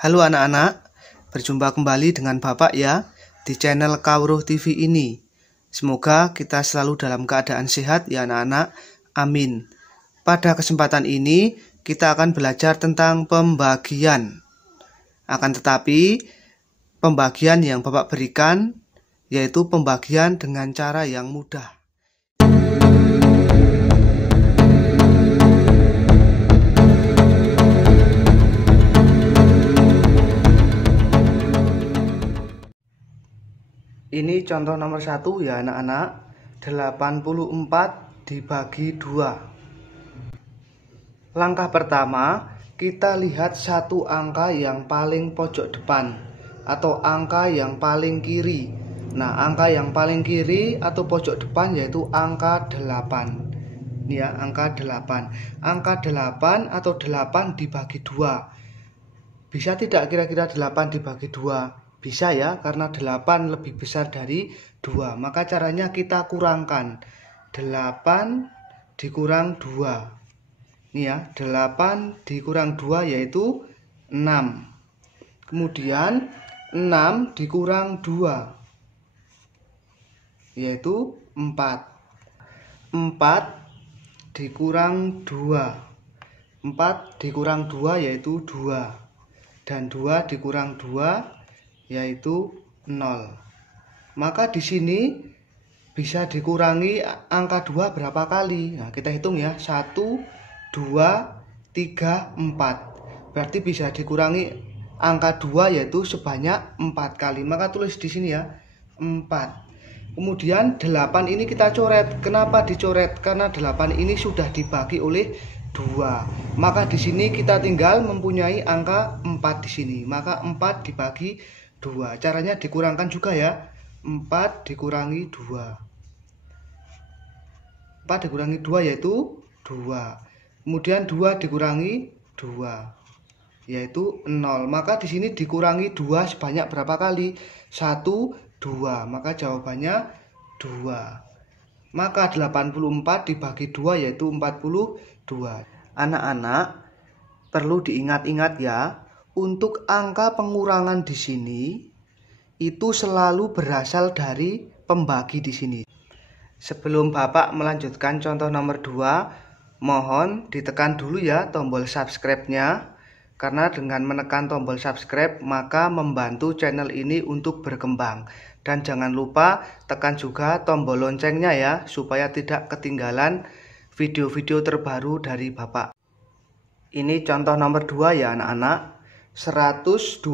Halo anak-anak, berjumpa kembali dengan Bapak ya di channel Kawruh TV ini. Semoga kita selalu dalam keadaan sehat ya anak-anak, amin. Pada kesempatan ini kita akan belajar tentang pembagian. Akan tetapi pembagian yang Bapak berikan yaitu pembagian dengan cara yang mudah. Ini contoh nomor 1 ya anak-anak, 84 dibagi 2. Langkah pertama, kita lihat satu angka yang paling pojok depan atau angka yang paling kiri. Nah, angka yang paling kiri atau pojok depan yaitu angka 8. Ini ya, angka 8. Angka 8 atau 8 dibagi 2. Bisa tidak kira-kira 8 dibagi 2? Bisa ya, karena 8 lebih besar dari 2. Maka caranya kita kurangkan. 8 dikurang 2. Ini ya, 8 dikurang 2 yaitu 6. Kemudian 6 dikurang 2 yaitu 4. 4 dikurang 2. 4 dikurang 2 yaitu 2. Dan 2 dikurang 2 yaitu 0. Maka di sini bisa dikurangi angka 2 berapa kali? Nah, kita hitung ya. 1, 2, 3, 4. Berarti bisa dikurangi angka 2 yaitu sebanyak 4 kali. Maka tulis di sini ya, 4. Kemudian 8 ini kita coret. Kenapa dicoret? Karena 8 ini sudah dibagi oleh 2. Maka di sini kita tinggal mempunyai angka 4 di sini. Maka 4 dibagi 2. Caranya dikurangkan juga ya. 4 dikurangi 2. 4 dikurangi 2 yaitu 2. Kemudian 2 dikurangi 2 yaitu 0. Maka di sini dikurangi 2 sebanyak berapa kali? 1, 2. Maka jawabannya 2. Maka 84 dibagi 2 yaitu 42. Anak-anak perlu diingat-ingat ya. Untuk angka pengurangan di sini itu selalu berasal dari pembagi di sini. Sebelum Bapak melanjutkan contoh nomor 2, mohon ditekan dulu ya tombol subscribe-nya. Karena dengan menekan tombol subscribe maka membantu channel ini untuk berkembang. Dan jangan lupa tekan juga tombol loncengnya ya, supaya tidak ketinggalan video-video terbaru dari Bapak. Ini contoh nomor 2 ya anak-anak. 120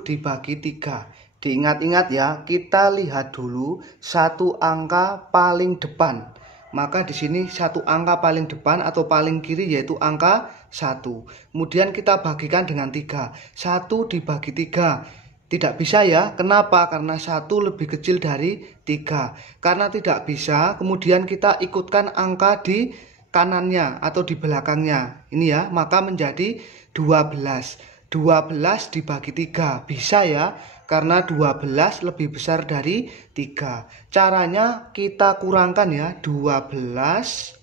dibagi 3. Diingat-ingat ya, kita lihat dulu satu angka paling depan. Maka di sini satu angka paling depan atau paling kiri yaitu angka 1. Kemudian kita bagikan dengan 3. 1 dibagi 3. Tidak bisa ya. Kenapa? Karena 1 lebih kecil dari 3. Karena tidak bisa, kemudian kita ikutkan angka di kanannya atau di belakangnya. Ini ya, maka menjadi 12. 12 dibagi 3. Bisa ya, karena 12 lebih besar dari 3. Caranya kita kurangkan ya, 12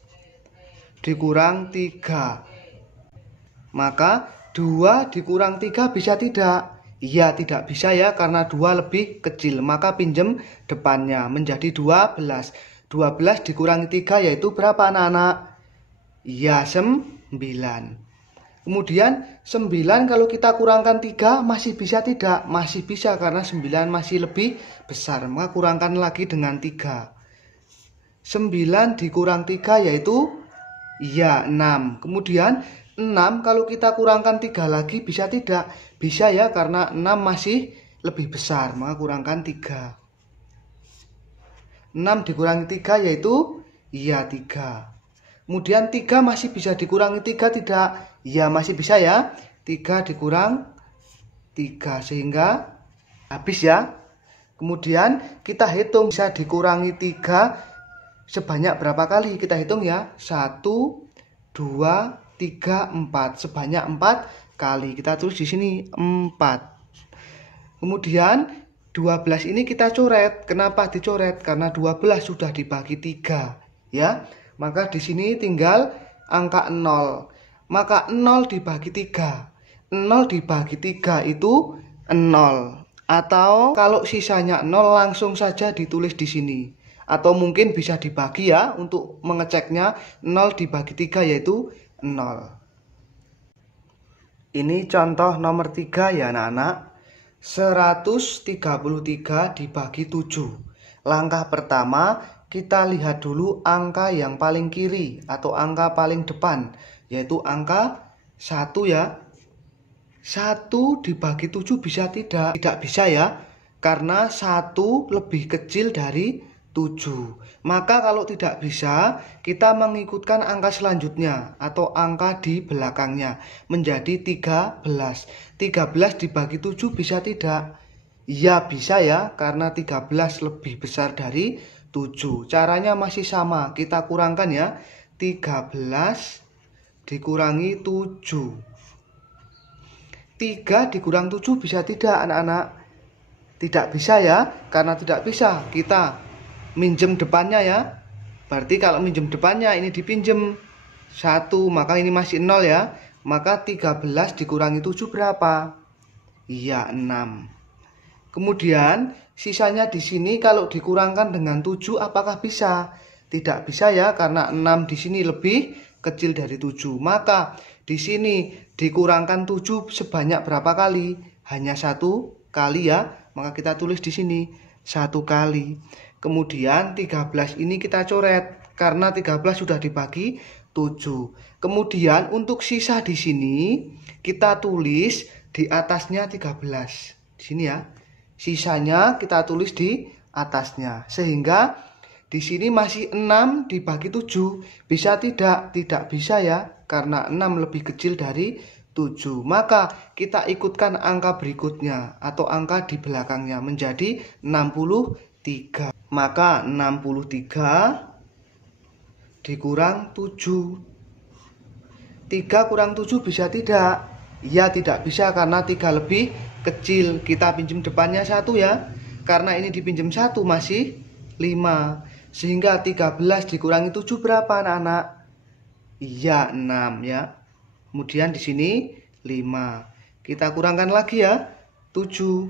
dikurang 3. Maka 2 dikurang 3 bisa tidak? Iya, tidak bisa ya, karena 2 lebih kecil. Maka pinjem depannya menjadi 12. 12 dikurangi 3 yaitu berapa anak-anak? Iya, 9. Kemudian 9 kalau kita kurangkan 3 masih bisa tidak? Masih bisa karena 9 masih lebih besar. Maka kurangkan lagi dengan 3. 9 dikurang 3 yaitu iya 6. Kemudian 6 kalau kita kurangkan 3 lagi bisa tidak? Bisa ya, karena 6 masih lebih besar. Maka kurangkan 3. 6 dikurangi 3 yaitu iya 3. Kemudian 3 masih bisa dikurangi 3 tidak? Ya masih bisa ya. 3 dikurang 3 sehingga habis ya. Kemudian kita hitung bisa dikurangi 3 sebanyak berapa kali? Kita hitung ya. 1, 2, 3, 4. Sebanyak 4 kali. Kita tulis di sini 4. Kemudian 12 ini kita coret. Kenapa dicoret? Karena 12 sudah dibagi 3 ya. Maka di sini tinggal angka 0. Maka 0 dibagi 3. 0 dibagi 3 itu 0. Atau kalau sisanya 0 langsung saja ditulis di sini. Atau mungkin bisa dibagi ya untuk mengeceknya. 0 dibagi 3 yaitu 0. Ini contoh nomor 3 ya anak-anak. 133 dibagi 7. Langkah pertama kita lihat dulu angka yang paling kiri atau angka paling depan, yaitu angka 1 ya. 1 dibagi 7 bisa tidak? Tidak bisa ya, karena 1 lebih kecil dari 7. Maka kalau tidak bisa, kita mengikutkan angka selanjutnya atau angka di belakangnya menjadi 13. 13 dibagi 7 bisa tidak? Ya bisa ya, karena 13 lebih besar dari 7. Caranya masih sama, kita kurangkan ya. 13 dikurangi 7. 3 dikurang 7 bisa tidak anak-anak? Tidak bisa ya, karena tidak bisa. Kita minjem depannya ya. Berarti kalau minjem depannya ini dipinjem 1, maka ini masih 0 ya. Maka 13 dikurangi 7 berapa? Iya 6. Kemudian sisanya di sini kalau dikurangkan dengan 7 apakah bisa? Tidak bisa ya, karena 6 di sini lebih kecil dari 7. Maka di sini dikurangkan 7 sebanyak berapa kali? Hanya 1 kali ya. Maka kita tulis di sini 1 kali. Kemudian 13 ini kita coret karena 13 sudah dibagi 7. Kemudian untuk sisa di sini kita tulis di atasnya 13. Di sini ya. Sisanya kita tulis di atasnya. Sehingga di sini masih 6 dibagi 7. Bisa tidak? Tidak bisa ya. Karena 6 lebih kecil dari 7. Maka kita ikutkan angka berikutnya atau angka di belakangnya menjadi 63. Maka 63 dikurang 7. 3 kurang 7 bisa tidak? Ya tidak bisa karena 3 lebih kecil. Kita pinjam depannya 1 ya. Karena ini dipinjam 1 masih 5. Sehingga 13 dikurangi 7 berapa anak-anak? Iya 6 ya. Kemudian di sini 5. Kita kurangkan lagi ya. 7.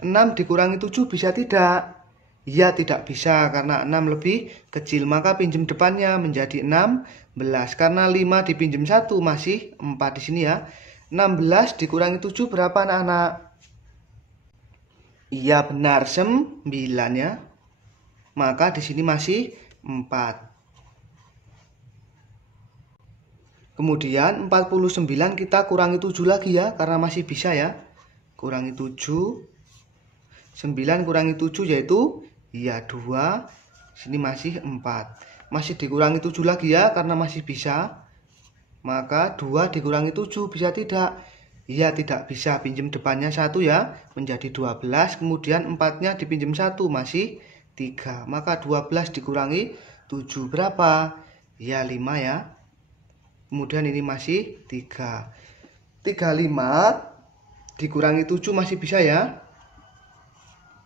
6 dikurangi 7 bisa tidak? Ya tidak bisa karena 6 lebih kecil. Maka pinjam depannya menjadi 16. Karena 5 dipinjam 1 masih 4 di sini ya. 16 dikurangi 7 berapa anak-anak? Iya benar 9 ya. Maka di sini masih 4. Kemudian 49 kita kurangi 7 lagi ya, karena masih bisa ya. Kurangi 7. 9 kurangi 7 yaitu ya 2. Sini masih 4. Masih dikurangi 7 lagi ya, karena masih bisa. Maka 2 dikurangi 7 bisa tidak? Ya tidak bisa, pinjam depannya 1 ya, menjadi 12. Kemudian 4-nya dipinjam 1 masih 3. Maka 12 dikurangi 7 berapa? Ya 5 ya. Kemudian ini masih 3. 35 dikurangi 7 masih bisa ya.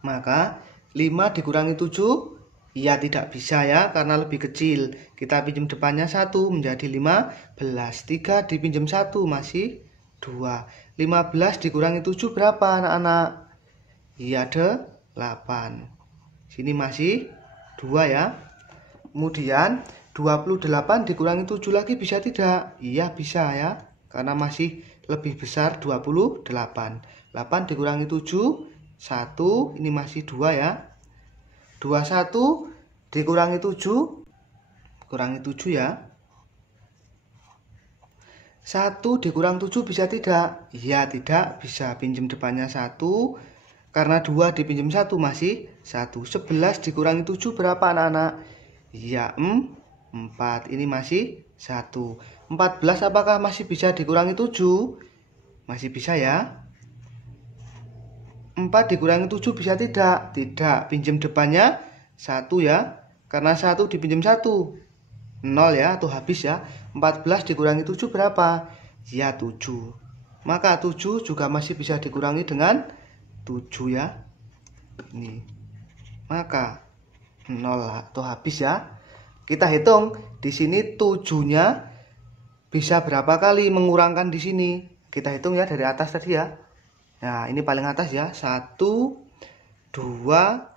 Maka 5 dikurangi 7 ya tidak bisa ya, karena lebih kecil. Kita pinjam depannya 1 menjadi 15. 3 dipinjam 1 masih 2. 15 dikurangi 7 berapa anak-anak? Ya ada 8. Sini masih 2 ya. Kemudian 28 dikurangi 7 lagi bisa tidak? Iya bisa ya, karena masih lebih besar 28. 8 dikurangi 7 1, ini masih 2 ya. 21 dikurangi 7 kurangi 7 ya. 1 dikurang 7 bisa tidak? Iya tidak bisa, pinjam depannya 1. Karena 2 dipinjam 1 masih 1. 11 dikurangi 7 berapa anak-anak? Iya 4. Ini masih 1. 14 apakah masih bisa dikurangi 7? Masih bisa ya. 4 dikurangi 7 bisa tidak? Tidak, pinjam depannya 1 ya. Karena 1 dipinjam 1 0 ya, atau habis ya. 14 dikurangi 7 berapa? Ya 7. Maka 7 juga masih bisa dikurangi dengan 7 ya. Ini. Maka 0 atau habis ya. Kita hitung di sini 7-nya bisa berapa kali mengurangkan di sini. Kita hitung ya dari atas tadi ya. Nah, ini paling atas ya. 1, 2, 3,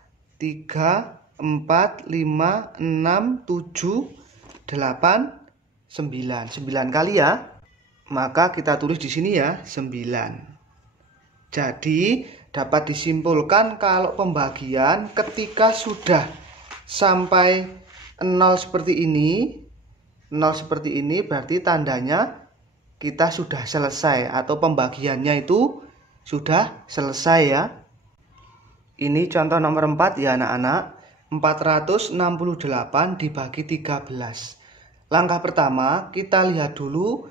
4, 5, 6, 7, 8, 9. 9 kali ya. Maka kita tulis di sini ya 9. Jadi dapat disimpulkan kalau pembagian ketika sudah sampai 0 seperti ini, 0 seperti ini berarti tandanya kita sudah selesai atau pembagiannya itu sudah selesai ya. Ini contoh nomor 4 ya anak-anak. 468 dibagi 13. Langkah pertama kita lihat dulu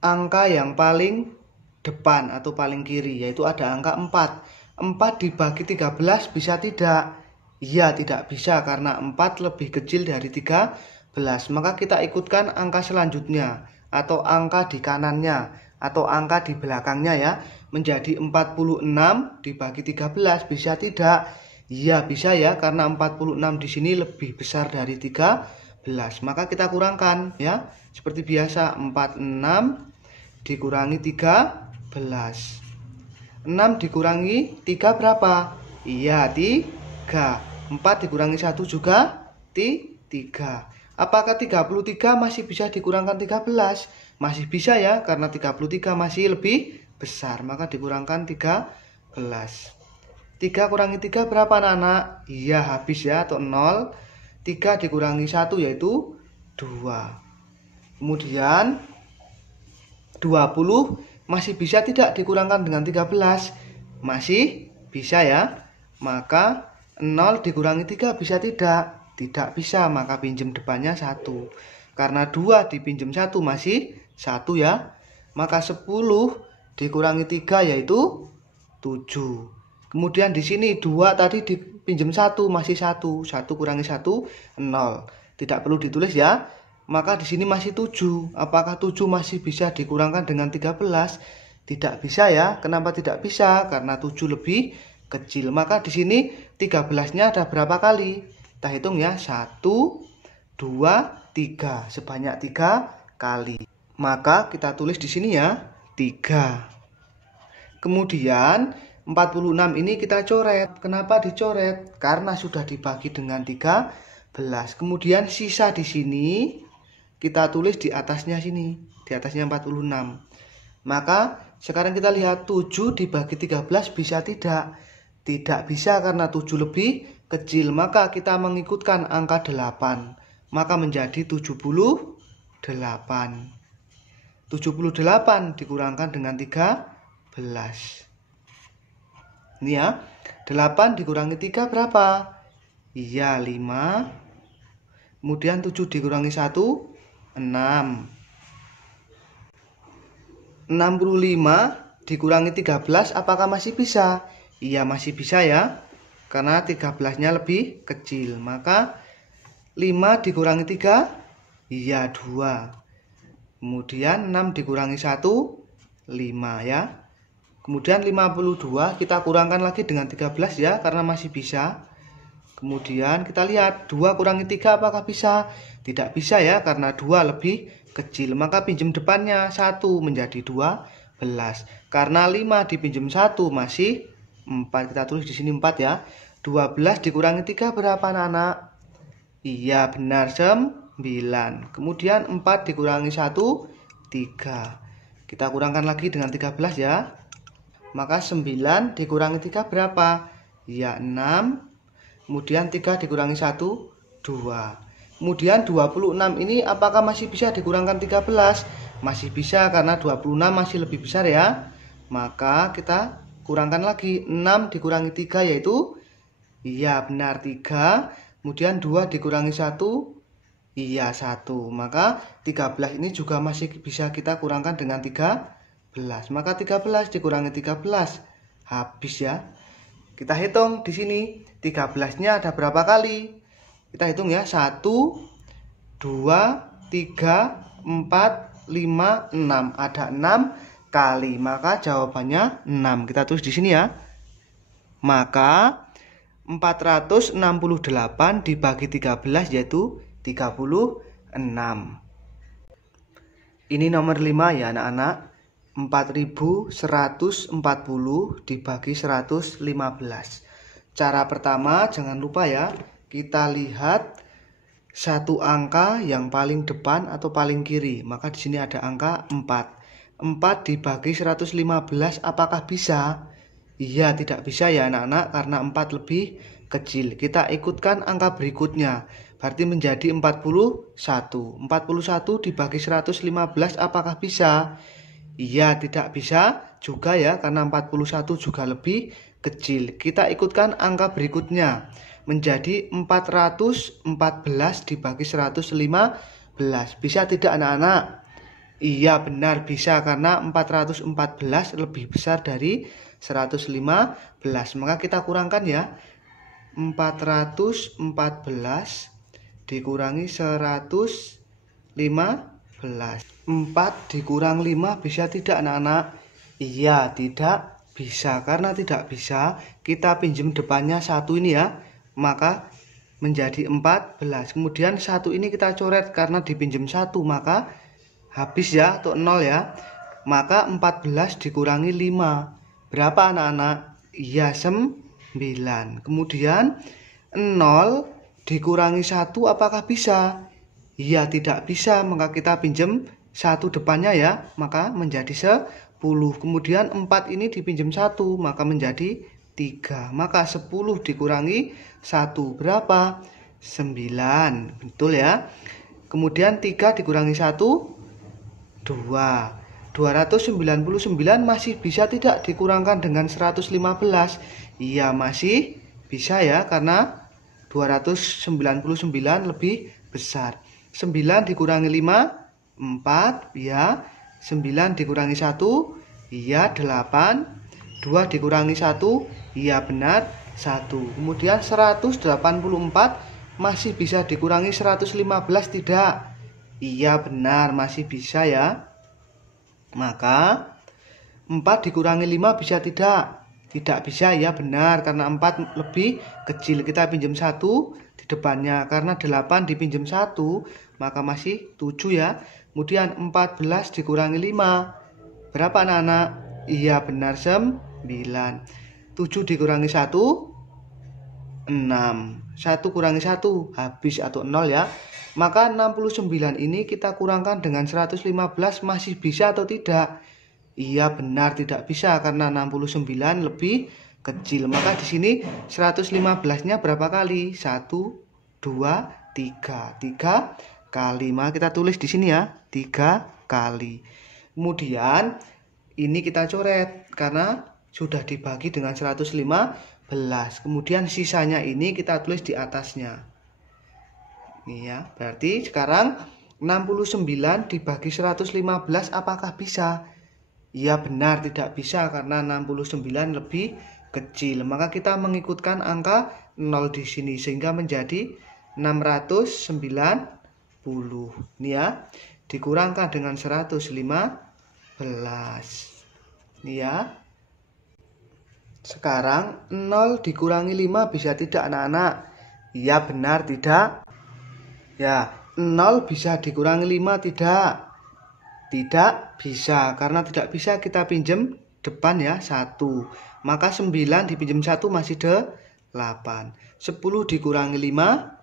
angka yang paling depan atau paling kiri, yaitu ada angka 4. 4 dibagi 13 bisa tidak? Iya, tidak bisa karena 4 lebih kecil dari 13. Maka kita ikutkan angka selanjutnya atau angka di kanannya atau angka di belakangnya ya, menjadi 46 dibagi 13 bisa tidak? Iya, bisa ya karena 46 di sini lebih besar dari 13. Maka kita kurangkan ya. Seperti biasa 46 dikurangi 13. 6 dikurangi 3 berapa? Iya, 3. 4 dikurangi 1 juga 3. Apakah 33 masih bisa dikurangkan 13? Masih bisa ya, karena 33 masih lebih besar. Maka dikurangkan 13. 3 kurangi 3 berapa anak-anak? Iya, habis ya, atau 0. 3 dikurangi 1 yaitu 2. Kemudian 20 masih bisa tidak dikurangkan dengan 13? Masih bisa ya. Maka 0 dikurangi 3 bisa tidak? Tidak bisa, maka pinjam depannya 1. Karena 2 dipinjam 1 masih 1 ya. Maka 10 dikurangi 3 yaitu 7. Kemudian di sini 2 tadi dipinjam 1 masih 1. 1 kurangi 1 0. Tidak perlu ditulis ya. Maka di sini masih 7. Apakah 7 masih bisa dikurangkan dengan 13? Tidak bisa ya. Kenapa tidak bisa? Karena 7 lebih kecil. Maka di sini 13-nya ada berapa kali? Kita hitung ya. 1, 2, 3. Sebanyak 3 kali. Maka kita tulis di sini ya 3. Kemudian 46 ini kita coret. Kenapa dicoret? Karena sudah dibagi dengan 13. Kemudian sisa di sini kita tulis di atasnya sini, di atasnya 46. Maka sekarang kita lihat 7 dibagi 13 bisa tidak? Tidak bisa karena 7 lebih kecil. Maka kita mengikutkan angka 8. Maka menjadi 78. 78 dikurangkan dengan 13. Ini ya. 8 dikurangi 3 berapa? Iya, 5. Kemudian 7 dikurangi 1 6. 65 dikurangi 13 apakah masih bisa? Iya, masih bisa ya. Karena 13-nya lebih kecil. Maka 5 dikurangi 3? Iya, 2. Kemudian 6 dikurangi 1 5 ya. Kemudian 52 kita kurangkan lagi dengan 13 ya, karena masih bisa. Kemudian kita lihat 2 kurangi 3 apakah bisa? Tidak bisa ya, karena 2 lebih kecil. Maka pinjam depannya 1 menjadi 12. Karena 5 dipinjam 1 masih 4. Kita tulis di sini 4 ya. 12 dikurangi 3 berapa anak-anak? Iya, benar 9. Kemudian 4 dikurangi 1 3. Kita kurangkan lagi dengan 13 ya. Maka 9 dikurangi 3 berapa? Ya, 6. Kemudian 3 dikurangi 1, 2. Kemudian 26 ini apakah masih bisa dikurangkan 13? Masih bisa karena 26 masih lebih besar ya. Maka kita kurangkan lagi. 6 dikurangi 3 yaitu? Iya, benar 3. Kemudian 2 dikurangi 1, iya 1. Maka 13 ini juga masih bisa kita kurangkan dengan 13. Maka 13 dikurangi 13 habis ya. Kita hitung di sini 13-nya ada berapa kali? Kita hitung ya. 1 2 3 4 5 6. Ada 6 kali. Maka jawabannya 6. Kita tulis di sini ya. Maka 468 dibagi 13 yaitu 36. Ini nomor 5 ya anak-anak. 4140 dibagi 115. Cara pertama jangan lupa ya, kita lihat satu angka yang paling depan atau paling kiri. Maka di sini ada angka 4. 4 dibagi 115 apakah bisa? Iya, tidak bisa ya anak-anak karena 4 lebih kecil. Kita ikutkan angka berikutnya. Berarti menjadi 41. 41 dibagi 115 apakah bisa? Iya, tidak bisa juga ya karena 41 juga lebih kecil. Kita ikutkan angka berikutnya. Menjadi 414 dibagi 115. Bisa tidak anak-anak? Iya, benar bisa karena 414 lebih besar dari 115. Maka kita kurangkan ya. 414 dikurangi 115. 4 dikurang 5 bisa tidak anak-anak? Iya, tidak bisa. Karena tidak bisa, kita pinjam depannya 1 ini ya. Maka menjadi 14. Kemudian 1 ini kita coret karena dipinjam 1, maka habis ya atau 0 ya. Maka 14 dikurangi 5. Berapa anak-anak? Iya, 9. Kemudian 0 dikurangi 1 apakah bisa? Iya, tidak bisa. Maka kita pinjam 1 depannya ya. Maka menjadi 10. Kemudian 4 ini dipinjam 1. Maka menjadi 3. Maka 10 dikurangi 1. Berapa? 9. Betul ya. Kemudian 3 dikurangi 1. 2. 299 masih bisa tidak dikurangkan dengan 115? Iya, masih bisa ya karena 299 lebih besar. 9 dikurangi 5, 4 ya. 9 dikurangi 1, iya 8. 2 dikurangi 1, iya benar 1. Kemudian 184 masih bisa dikurangi 115 tidak? Iya benar, masih bisa ya. Maka 4 dikurangi 5 bisa tidak? Tidak bisa ya, benar karena 4 lebih kecil. Kita pinjam 1 di depannya. Karena 8 dipinjam 1 maka masih 7 ya. Kemudian 14 dikurangi 5. Berapa anak-anak? Iya benar 9. 7 dikurangi 1, 6. 1 kurangi 1 habis atau 0 ya. Maka 69 ini kita kurangkan dengan 115 masih bisa atau tidak? Iya benar tidak bisa karena 69 lebih kecil. Maka di sini 115-nya berapa kali? 1, 2, 3. 3 kali. Maka kita tulis di sini ya, 3 kali. Kemudian ini kita coret karena sudah dibagi dengan 115. Kemudian sisanya ini kita tulis di atasnya. Iya, berarti sekarang 69 dibagi 115 apakah bisa? Iya benar tidak bisa karena 69 lebih kecil. Maka kita mengikutkan angka 0 di sini sehingga menjadi 690. Ini ya, dikurangkan dengan 115. Ini ya. Sekarang 0 dikurangi 5 bisa tidak anak-anak? Iya benar tidak? Ya, 0 bisa dikurangi 5 tidak? Tidak bisa, karena tidak bisa kita pinjam depan ya 1. Maka 9 dipinjam 1 masih 8. 10 dikurangi 5,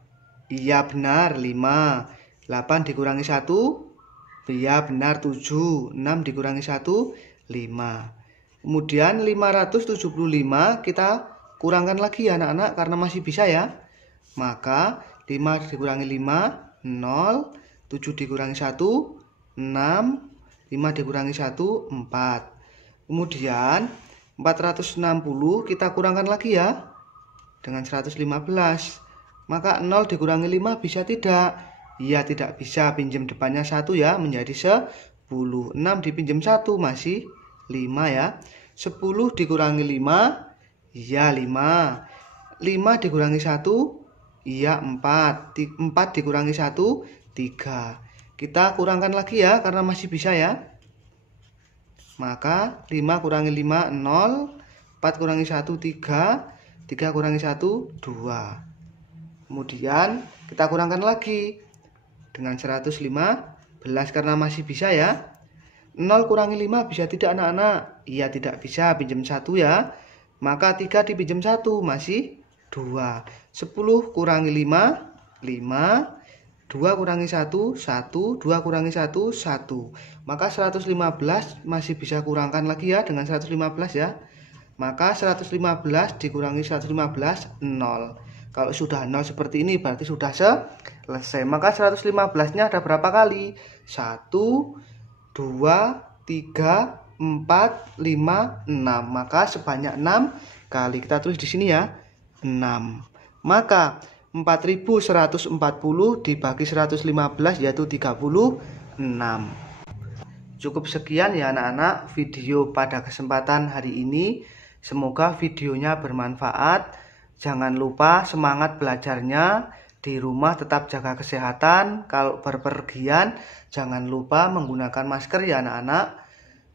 iya benar 5. 8 dikurangi 1, iya benar 7. 6 dikurangi 1, 5. Kemudian 575 kita kurangkan lagi ya anak-anak karena masih bisa ya. Maka 5 dikurangi 5, 0. 7 dikurangi 1, 6. 5 dikurangi 1, 4. Kemudian 460 kita kurangkan lagi ya dengan 115. Maka 0 dikurangi 5 bisa tidak? Iya tidak bisa, pinjam depannya 1 ya menjadi 10. 6 dipinjam 1 masih 5 ya. 10 dikurangi 5, iya 5. 5 dikurangi 1, iya 4. 4 dikurangi 1, 3. Kita kurangkan lagi ya karena masih bisa ya. Maka 5 kurangi 5, 0. 4 kurangi 1, 3. 3 kurangi 1, 2. Kemudian kita kurangkan lagi dengan 115. karena masih bisa ya. 0 kurangi 5 bisa tidak anak-anak? Iya tidak bisa, pinjam 1 ya. Maka 3 dipinjam 1 masih 2. 10 kurangi 5, 5. 2 kurangi 1, 1. 2 kurangi 1, 1. Maka 115 masih bisa kurangkan lagi ya dengan 115 ya. Maka 115 dikurangi 115, 0. Kalau sudah 0 seperti ini berarti sudah selesai. Maka 115-nya ada berapa kali? 1, 2, 3, 4, 5, 6. Maka sebanyak 6 kali. Kita tulis di sini ya. 6. Maka 4140 dibagi 115 yaitu 36. Cukup sekian ya anak-anak video pada kesempatan hari ini. Semoga videonya bermanfaat. Jangan lupa semangat belajarnya. Di rumah tetap jaga kesehatan. Kalau berpergian jangan lupa menggunakan masker ya anak-anak.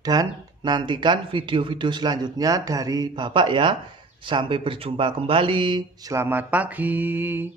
Dan nantikan video-video selanjutnya dari Bapak ya. Sampai berjumpa kembali. Selamat pagi.